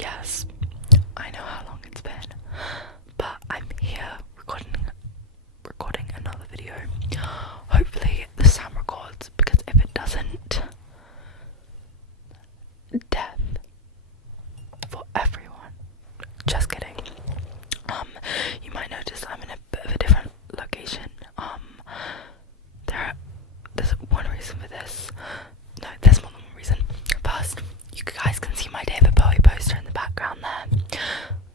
Yes, I know how long it's been, but I'm here recording another video. Hopefully the sound records, because if it doesn't, death for everyone. Just kidding. You might notice I'm in a bit of a different location. There's one reason for this. No, there's more than one reason. First, you guys can see my David Bowie poster in the background there.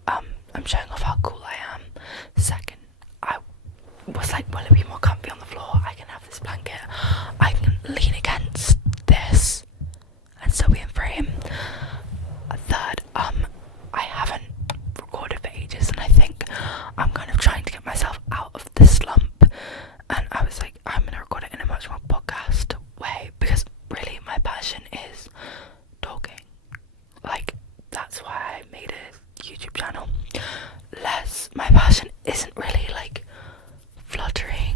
I'm showing off how cool I am. Second, I was like, will it be more comfy on the floor? I can have this blanket. I can lean against this and still be in frame. Third, I haven't recorded for ages, and I think I'm kind of trying to get myself out of this slump. And I was like, I'm gonna record it in a much more podcast way, because really my passion is talking. Like, that's why I made a YouTube channel. My passion isn't really like fluttering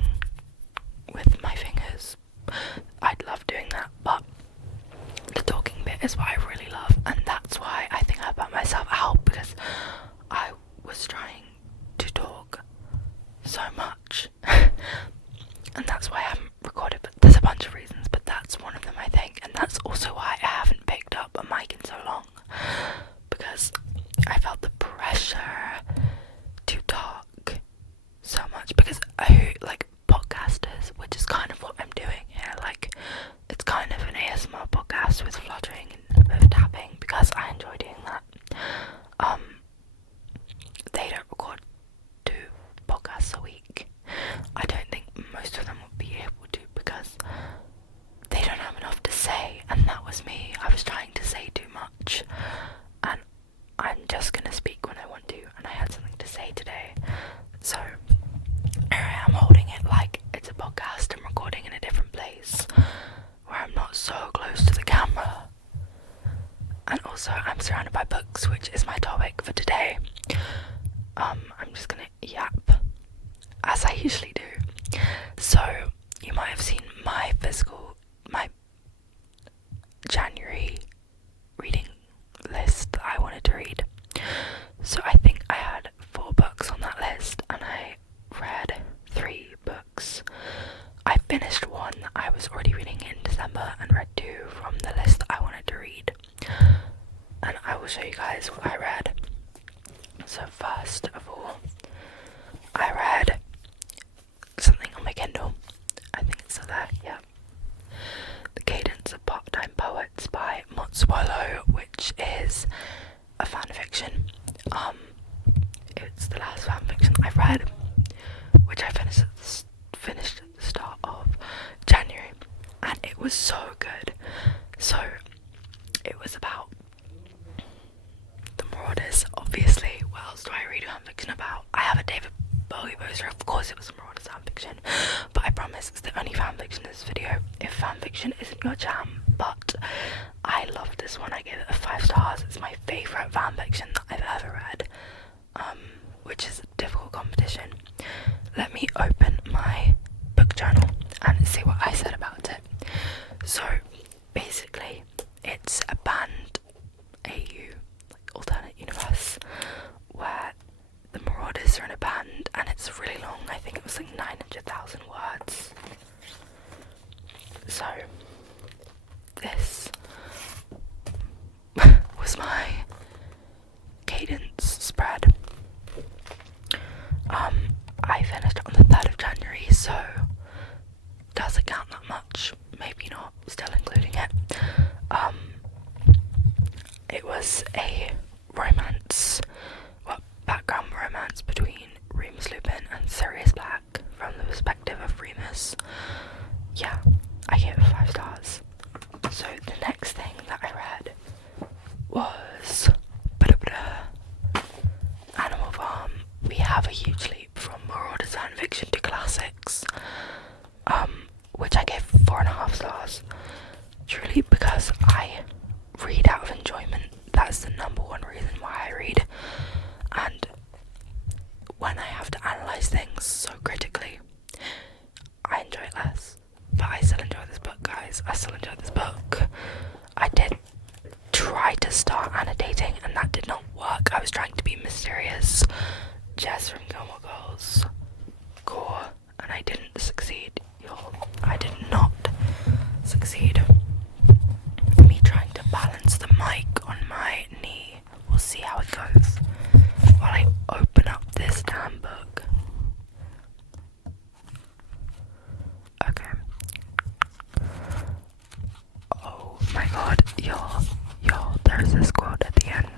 with my fingers. I'd love doing that, but the talking bit is what I really love, and that's why I think I burnt myself out, because I was trying to talk so much. And that's why I haven't recorded, but there's a bunch of reasons, but that's one of them, I think. And that's also why I haven't picked up a mic in so long, because I felt the pressure to talk so much, because I like podcasters, which is kind of what I'm doing here. Like, it's kind of an ASMR podcast with fluttering and a bit of tapping, because I enjoy doing that. They don't record 2 podcasts a week. I don't think most of them would be able to, because they don't have enough to say, and that was me. I was trying to say too much, and I'm just gonna speak when I want to, and I had something to say today, so here I am holding it like it's a podcast and recording in a different place where I'm not so close to the camera. And also I'm surrounded by books, which is my topic for today. I'm just gonna yap as I usually do. So you might have seen my January reading list that I wanted to read. So I think I had 4 books on that list, and I read 3 books. I finished one that I was already reading in December and read 2 from the list that I wanted to read. And I will show you guys what I read. So first of all, I read something on my Kindle. I think it's still there, yeah. The Cadence of Part-Time Poets by Motswallow, which is a fan fiction. It's the last fan fiction I've read, which I finished at the start of January, and it was so good. So it was about the Marauders, obviously. What else do I read fan fiction about? I have a David Bowie poster, of course it was a Marauders fan fiction, but I promise it's the only fan fiction in this video if fan fiction isn't your jam. But I love this one. I gave it a 5 stars. It's my favourite fan fiction that I've ever read, which is a difficult competition. Let me open my book journal and see what I said about it. So basically it's a banned AU, like alternate universe, where the Marauders are in a band, and it's really long. I think it was like 900,000 words. So this was my Cadence spread. I finished on the 3rd of January, so does it count that much? Maybe not, still including it. It was a romance, background romance between Remus Lupin and Sirius Black from the perspective of Remus. Yeah, I gave it 5 stars. So the next thing that I read was Animal Farm. We have a huge leap from Marauders fan fiction to classics, which I gave 4.5 stars. Truly, because I read out of enjoyment. That's the number one reason why I read. And when I have to analyse things so critically, I enjoy it less. But I still enjoy this book, guys. I still enjoy this book. I did try to start annotating, and that did not was trying to be mysterious. Jess from Gilmore Girls, Core, and I didn't succeed. I did not succeed. Me trying to balance the mic on my knee. We'll see how it goes while I open up this damn book. Okay. Oh my god, y'all, there's this quote at the end.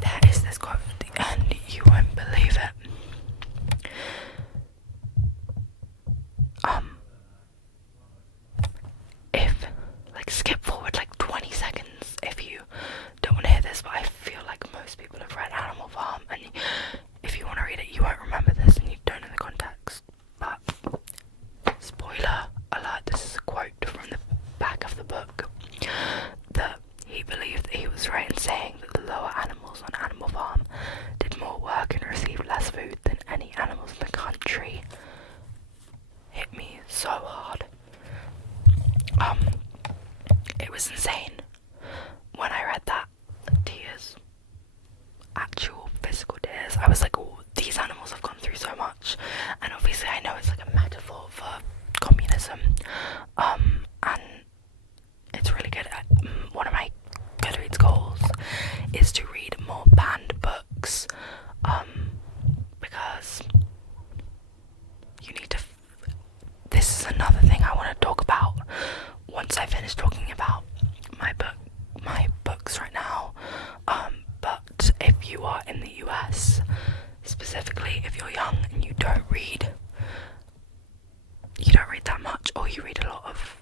There is this quote at the end, you won't believe it. If, skip forward 20 seconds if you don't want to hear this, but I feel like most people have read Animal Farm, and if you want to read it, you won't remember this and you don't know the context. But, spoiler alert, this is a quote from the back of the book, that he believed that he was right in saying that the lower animals on Animal Farm did more work and received less food than any animals in the country. Hit me so hard. It was insane. When I read that, tears, actual physical tears, I was like, oh, these animals have gone through so much. And obviously I know it's like a metaphor for communism, and it's really good. One of my Goodreads goals is to read more banned books, because you need to this is another thing I want to talk about once I finish talking about my books right now. But if you are in the US, specifically if you're young and you don't read that much, or you read a lot of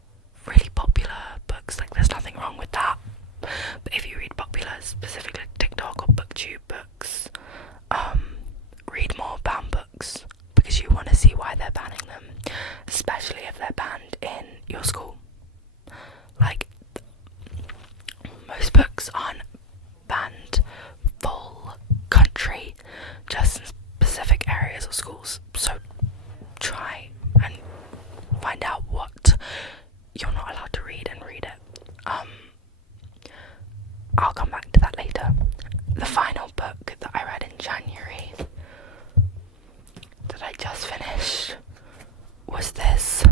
really popular books, there's nothing wrong with that. But if you read popular, specifically TikTok or BookTube books, read more banned books, because you want to see why they're banning them, especially if they're banned in your school. Most books aren't banned full country, just in specific areas or schools. So try and find out what you're not allowed to read and read it. I'll come back to that later. The final book that I read in January that I just finished was this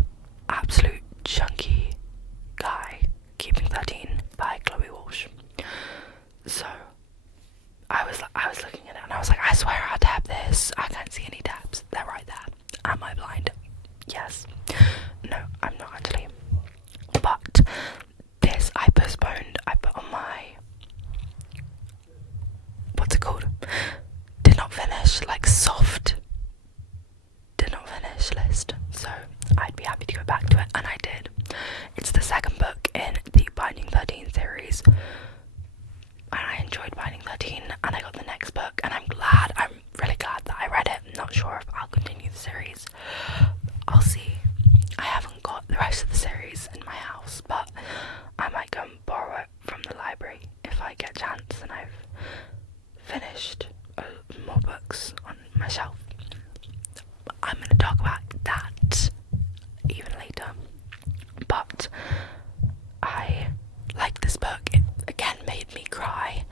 absolute chunky guy, Keeping 13 by Chloe Walsh. So I was looking at it and I was like, I swear I tabbed this. I can't see any tabs. They're right there. Am I blind? Yes. No, I'm not actually. But this I postponed. I put on my, what's it called? Did not finish, soft did not finish list. So I'd be happy to go back to it, and I did. It's the second book in the Binding 13 series, and I enjoyed Binding 13, and I got the next book, and I'm really glad that I read it. I'm not sure if I'll continue the series. I'll see. I haven't got the rest of the series in my house, but I might go and borrow it from the library if I get a chance and I've finished more books on my shelf. I'm going to talk about that even later. But I like this book. It again made me cry.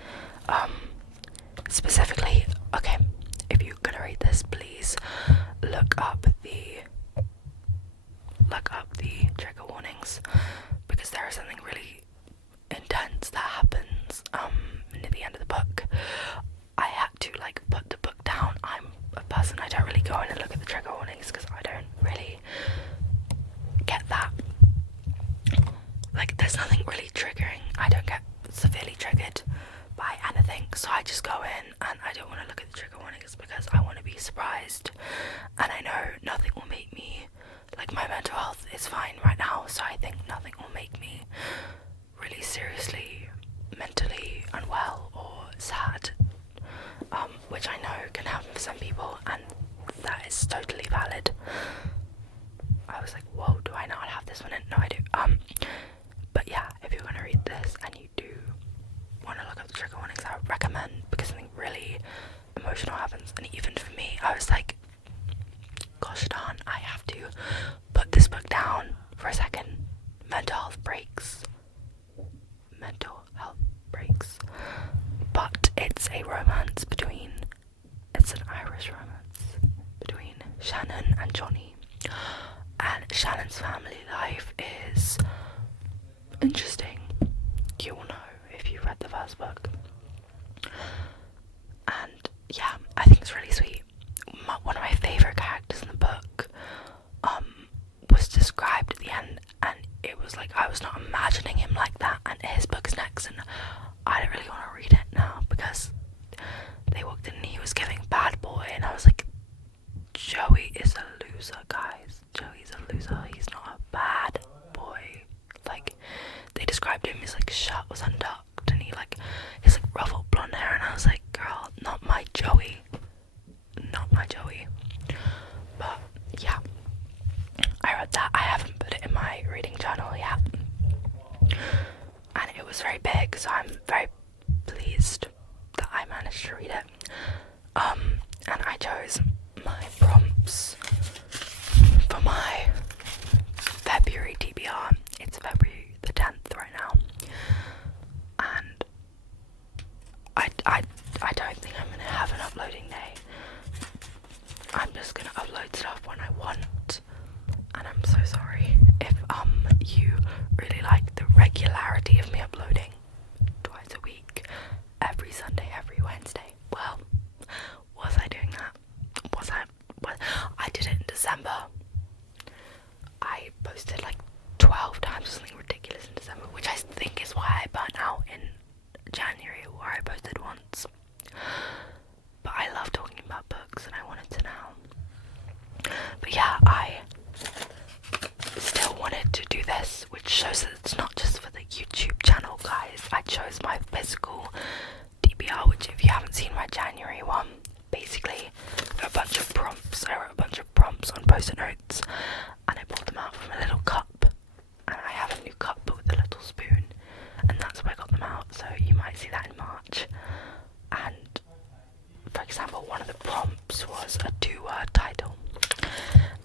Specifically, okay, if you're gonna read this, please look up the trigger warnings, because there is something really intense that happens near the end of the book. I had to put the book down. I'm a person, I don't really go in and look at the trigger warnings because I don't really get that. There's nothing really triggering. I don't get severely triggered by anything, so I just go in and I don't want to look at the trigger warnings because I want to be surprised, and I know nothing will make me, my mental health is fine right now, so I think nothing will make me really seriously mentally unwell or sad, which I know can happen for some people, and that is totally valid. I was like, whoa, do I not have this one in? No, I do. But yeah, if you're gonna read first book. And yeah, I think it's really sweet. One of my favourite characters in the book was described at the end, and it was like I was not imagining him like that, and his book's next, and I don't really want to read it now because they walked in and he was giving bad boy, and I was like, Joey is a loser, guys. Joey's a loser. He's not a bad boy. Like, they described him, his like shirt was untucked, and his like ruffled blonde hair, and I was like, girl, not my Joey. Not my Joey. But yeah, I read that. I haven't put it in my reading journal yet, and it was very big, so I'm very pleased that I managed to read it. And I chose my prompts for my February TBR. It's February the 10th right now, and I don't think I'm gonna have an uploading day. I'm just gonna upload stuff when I want, and I'm so sorry if you really like the regularity of me uploading twice a week, every Sunday, every Wednesday. Well, was I doing that? I did it in December. I posted like 12 times or something ridiculous in December, which I think is why I burnt out in January, where I posted once. But I love talking about books, and I wanted to know. But yeah, I still wanted to do this, which shows that it's not just for the YouTube channel, guys. I chose my physical TBR, which if you haven't seen my January one, basically there are a bunch of prompts. I wrote a bunch of prompts on post-it notes, and I pulled them out from a little cup, and I have a new cup but with a little spoon, and that's where I got them out, so you might see that in March. And for example, one of the prompts was a 2-word title,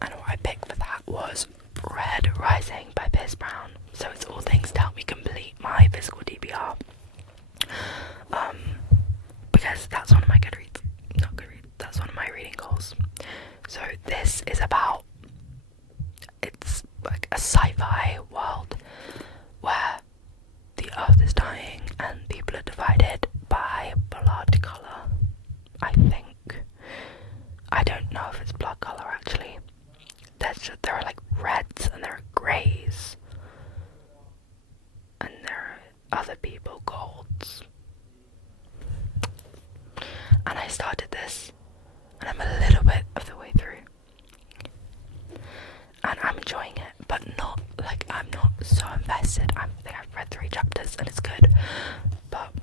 and what I picked for that was Red Rising by Pierce Brown. So it's all things to help me complete my physical DBR, because that's one of my that's one of my reading goals. So this is about, it's like a sci-fi world where the earth is dying and people are divided by blood colour, I think. I don't know if it's blood colour actually. There are like reds and there are greys, and there are other people golds. And I started this, and I'm a little bit of the way through, and I'm enjoying it, but not like, I'm not so invested. I think I've read 3 chapters and it's good, but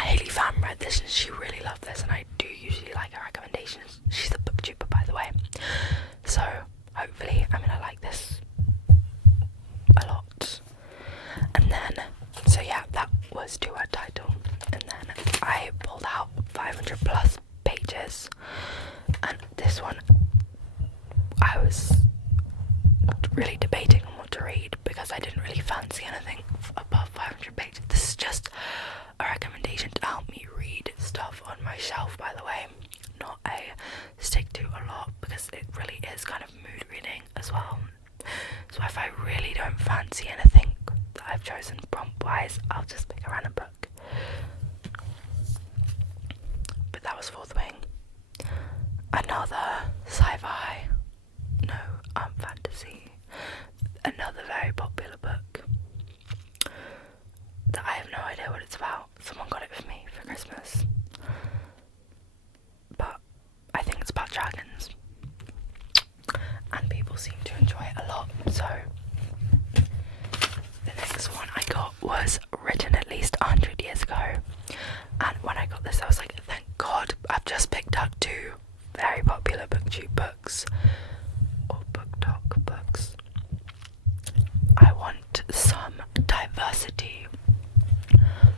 Hayley Pham read this and she really loved this, and I do usually like her recommendations. She's a booktuber, by the way, so hopefully I'm gonna like this a lot. And then, so yeah, that was 2-word title, and then I pulled out 500 plus pages, and this one I was really debating on what to read because I didn't really fancy anything above 500 pages. This is just a recommendation to help me read stuff on my shelf, by the way, not a stick to a lot, because it really is kind of mood reading as well. So if I really don't fancy anything that I've chosen prompt wise, I'll just pick a random book. But that was Fourth Wing, another sci-fi, fantasy, another very popular book that I have no idea what it's about. Someone got it for me for Christmas, but I think it's about dragons, and people seem to enjoy it a lot. So the next one I got was written at least 100 years ago, and when I got this I was like, thank God, I've just picked up 2 very popular booktube books, or BookTok books. I want some diversity.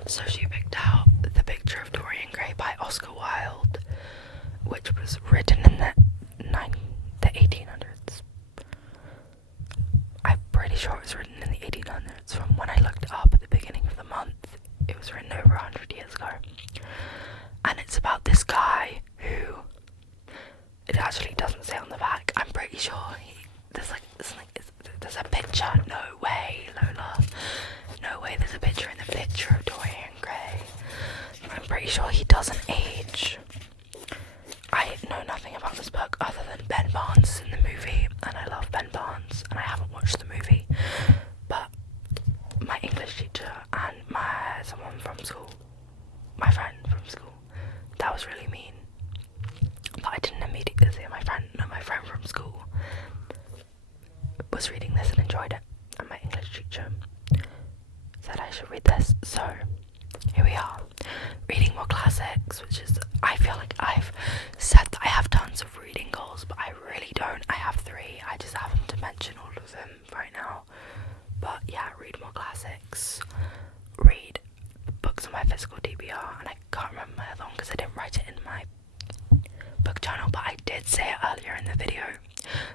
So she picked out The Picture of Dorian Gray by Oscar Wilde, which was written in the 1800s. I'm pretty sure it was written in the 1800s. From when I looked it up at the beginning of the month, it was written over 100 years ago. And it's about this guy who, it actually doesn't say on the back, I'm pretty sure there's a picture. No way, Lola. No way there's a picture in The Picture of Dorian Gray. pretty sure he doesn't age. I know nothing about this book other than Ben Barnes is in the movie, and I love Ben Barnes, and I haven't watched the movie, but my English teacher and someone from school, my friend from school, that was really mean, but I didn't immediately say my friend from school was reading this and enjoyed it, and my English teacher said I should read this, so here we are, reading more classics, which is, I feel like I've said that I have tons of reading goals, but I really don't. I have 3, I just haven't to mention all of them right now, but yeah, read more classics, read books on my physical DBR, and I can't remember my other one because I didn't write it in my book journal, but I did say it earlier in the video,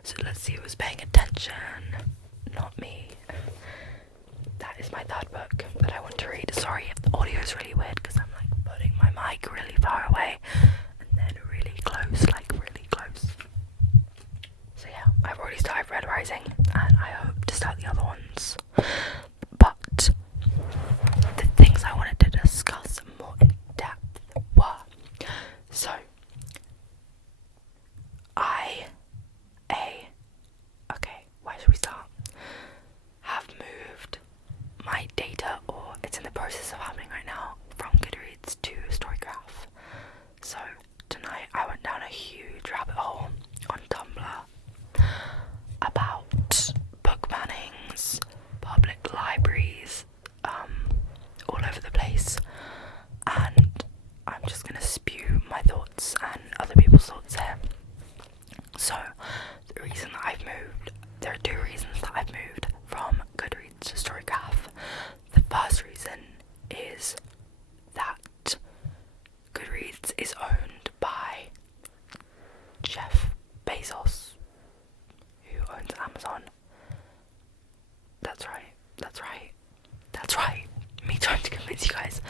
so let's see who's paying attention. Not me. That is my 3rd book that I want to read. Sorry if the audio is really weird because I'm like putting my mic really far away and then really close, like really close. So yeah, I've already started Red Rising and I hope to start the other ones. But the things I wanted to discuss more in depth were, so okay, where should we start? Have moved my data, or it's in the process of happening right now, from Goodreads to StoryGraph. So tonight I went down a huge rabbit hole on Tumblr about book bannings, public libraries, all over the place, and I'm just gonna spew my thoughts and other people's thoughts here. So the reason that I've moved, there are 2 reasons that I've moved from Goodreads to StoryGraph. The first reason is that Goodreads is owned by Jeff Bezos, who owns Amazon. That's right. Me trying to convince you guys.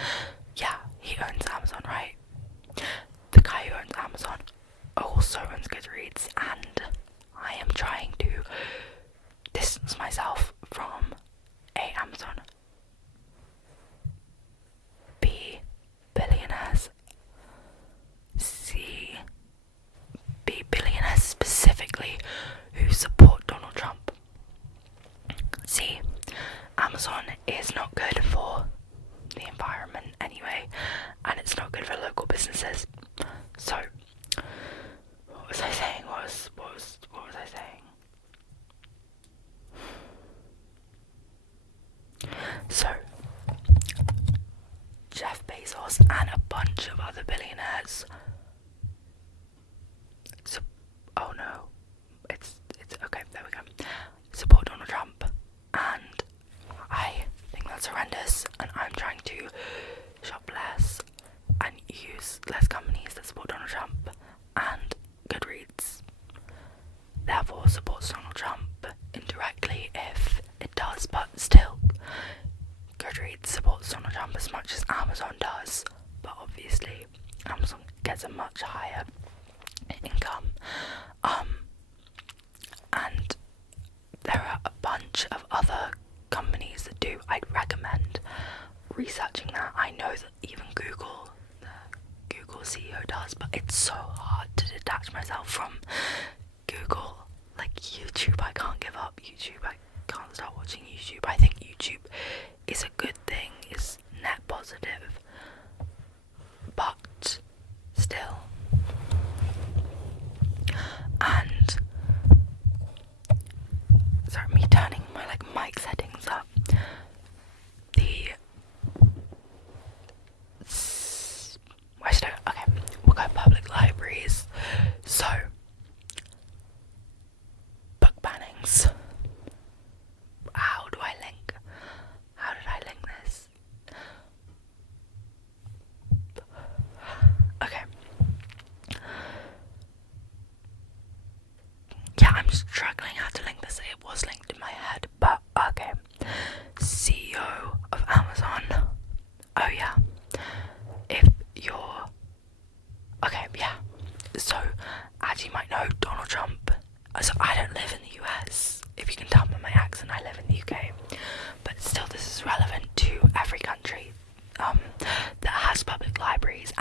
Yeah, he owns Amazon, right? The guy who owns Amazon also owns Goodreads, and I am trying to distance myself from A, Amazon, B, billionaires, C, B, billionaires specifically who support Donald Trump. C, Amazon is not good for the environment anyway, and it's not good for local businesses. So what was I saying? What was I saying? So Jeff Bezos and a bunch of other billionaires. Oh no, it's okay. There we go. Support Donald Trump, and I think that's horrendous. And I'm trying to shop less and use less companies that support Donald Trump, and Goodreads therefore supports Donald Trump indirectly if it does, but still Goodreads supports Donald Trump as much as Amazon does, but obviously Amazon gets a much higher income, and there are a bunch of other companies that do. I'd recommend researching that. I know that even Google, the Google CEO does, but it's so hard to detach myself from Google. Like YouTube, I can't give up YouTube. I can't start watching YouTube. I think YouTube is a good thing, is net positive, but still. And sorry, me turning my mic settings up. Where should I? Okay, we'll go public libraries. So book bannings. How do I link? How did I link this? Okay. Yeah, I'm struggling how to link this. It was linked in my head, but okay. CEO of Amazon. Oh yeah. If you're okay, yeah. So as you might know, Donald Trump. So I don't live in the US. If you can tell by my accent, I live in the UK. But still, this is relevant to every country that has public libraries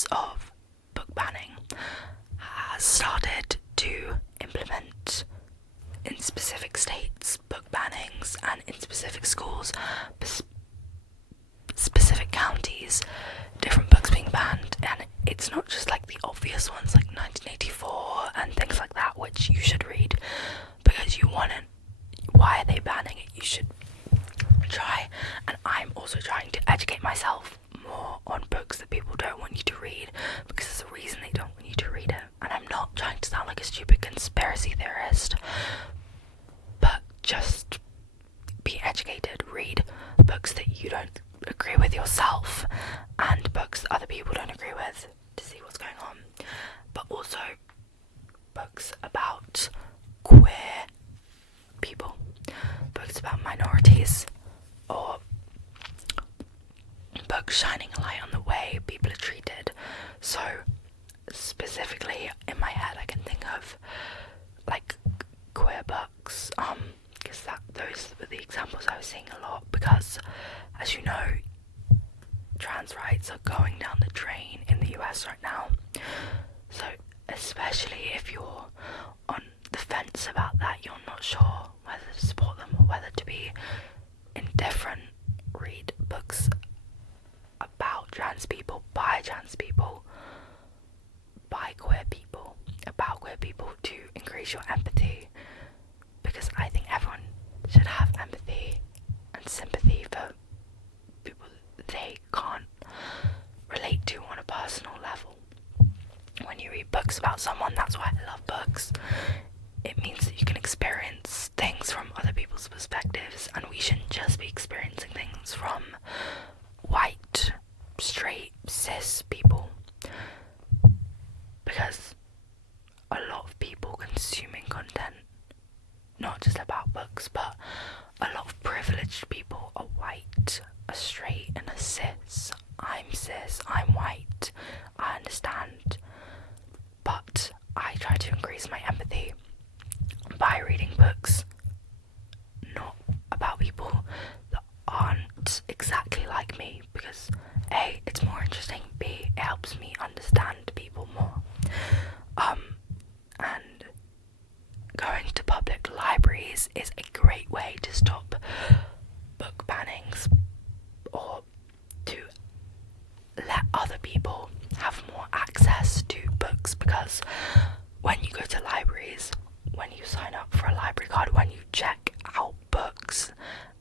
because of book banning, has started to implement in specific states book bannings, and in specific schools, specific counties, different books being banned. And it's not just like the obvious ones like 1984 and things like that, which you should read because you want to. Why are they banning it? You should try. And I'm also trying to educate myself more on books that people don't want you to read, because there's a reason they don't want you to read it. And I'm not trying to sound like a stupid conspiracy theorist, but just be educated. Read books that you don't agree with yourself and books that other people don't agree with to see what's going on, but also books about queer people, books about minorities, or books shining a light on the way people are treated. So specifically in my head I can think of like queer books, because those were the examples I was seeing a lot, because as you know, trans rights are going down the drain in the US right now. So especially if you're on the fence about that, you're not sure whether to support them or whether to be indifferent, read books about trans people, by trans people, by queer people, about queer people, to increase your empathy, because I think everyone should have empathy and sympathy for people they can't relate to on a personal level. When you read books about someone, that's why I love books. It means that you can experience things from other people's perspectives, and we shouldn't just be experiencing things from white, straight, cis people, because a lot of people consuming content, not just about books, but a lot of privileged people are white, are straight, and are cis. I'm white, I understand, but I try to increase my empathy by reading books not about people that aren't exactly like me, because A, it's more interesting, B, it helps me understand people more. And going to public libraries is a great way to stop book bannings, or to let other people have more access to books, because when you go to libraries, when you sign up for a library card, when you check out books,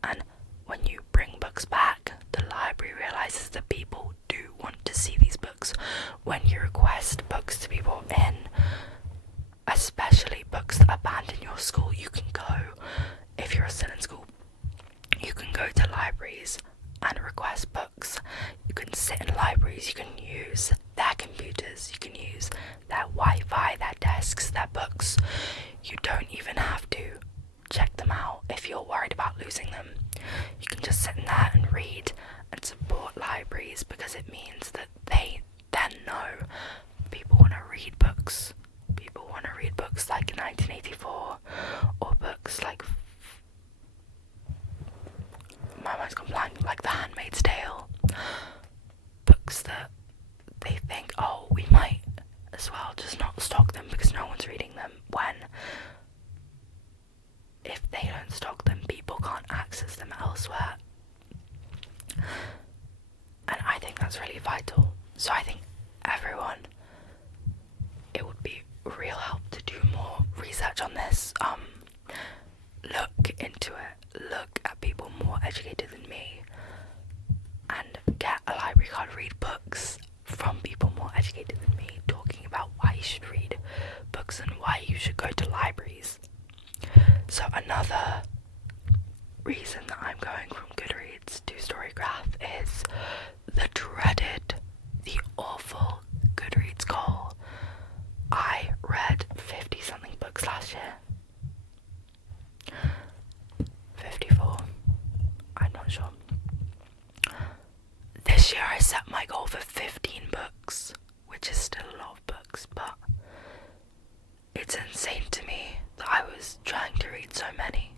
and when you bring books back, the library realizes that people do want to see these books. When you request books to be brought in, especially books that are banned in your school, you can go, if you're still in school, you can go to libraries and request books. You can sit in libraries, you can use their computers, you can use their Wi-Fi, their desks, their books. You don't even have to check them out if you're worried about losing them. You can just sit in there and read and support libraries, because it means that they then know people want to read books. People want to read books like 1984, or books like, my mind's gone blank, like The Handmaid's Tale. Books that they think, oh, we might as well just not stock them because no one's reading them, when if they don't stock them, people can't access them elsewhere. And I think that's really vital. So I think everyone, it would be real help to do more research on this. Look into it, look at people more educated than me, and get a library card, read books from people more educated than me, talking about why you should read books and why you should go to libraries. So another reason that I'm going from Goodreads to StoryGraph is the dreaded, the awful Goodreads goal. I read 50 something books last year. 54, I'm not sure. This year I set my goal for 15 books, which is still a lot of books, but it's insane to me that I was trying to read so many,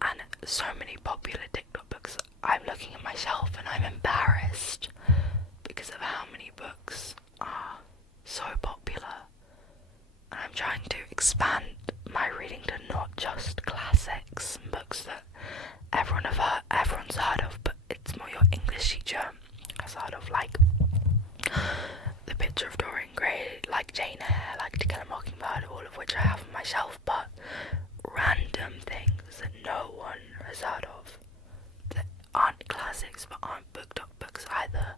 and so many popular TikTok books. I'm looking at my shelf and I'm embarrassed because of how many books like Jane Eyre, like To Kill a Mockingbird, all of which I have on my shelf, but random things that no one has heard of, that aren't classics but aren't booked up books either.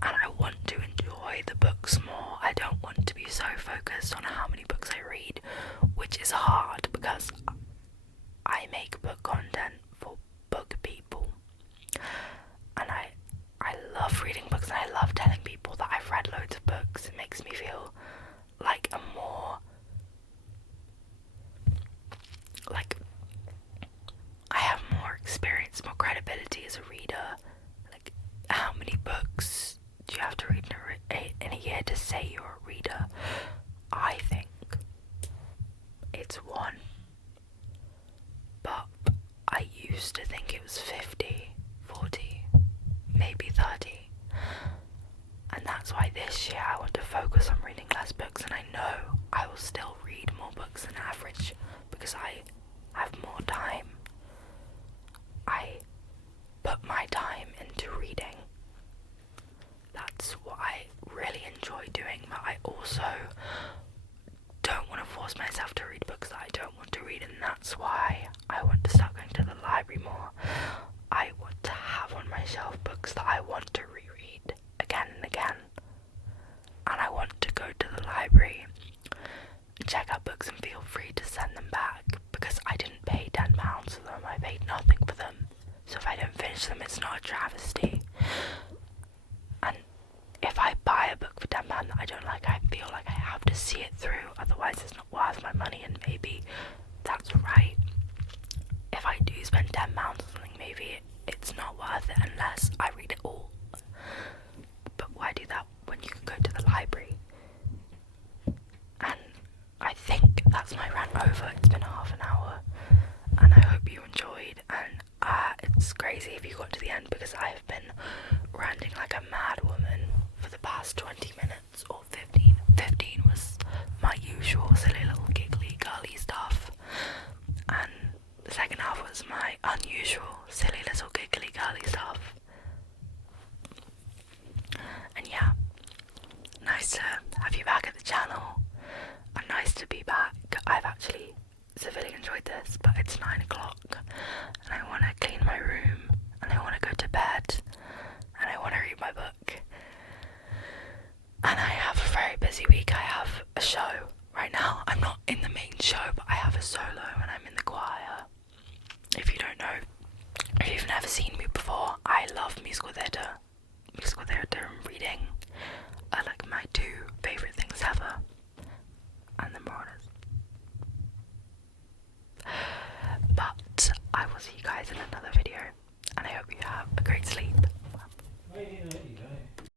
And I want to enjoy the books more. I don't want to be so focused on how many books I read, which is hard because I make book content for book people. And I love reading books, and I love telling people that I've read loads of books. It makes me feel like I have more experience, more credibility as a reader. Like, how many books do you have to read in a year to say you're a reader? I think it's one, but I used to think it was 50, 40, maybe 30, and that's why this year I want to focus on reading less books, and I know I will still read more books than average because I have more time. I put my time into reading. That's what I really enjoy doing, but I also don't want to force myself to read books that I don't want to read, and that's why I want to start going to the library more. I want to have on my shelf books that I want to reread again and again, and I want to go to the library and check out books and feel free to send them back, because I didn't pay £10 for them, I paid nothing for them, so if I don't finish them it's not a travesty. And if I buy a book for £10 that I don't like, I feel like I have to see it through, otherwise it's not worth my money, and maybe that's right. If I do spend £10 on something, maybe it's not worth it unless I read it all. But why do that when you can go to the library? And I think that's my rant over. It's been half an hour, and I hope you enjoyed, and it's crazy if you got to the end, because I have been ranting like a mad woman for the past 20 minutes, or 15. 15 was my usual silly little giggly girly stuff, and the second half was my unusual silly little giggly girly stuff. And yeah, nice to have you back at the channel, and nice to be back. I've actually severely enjoyed this, but it's 9 o'clock and I want to clean my room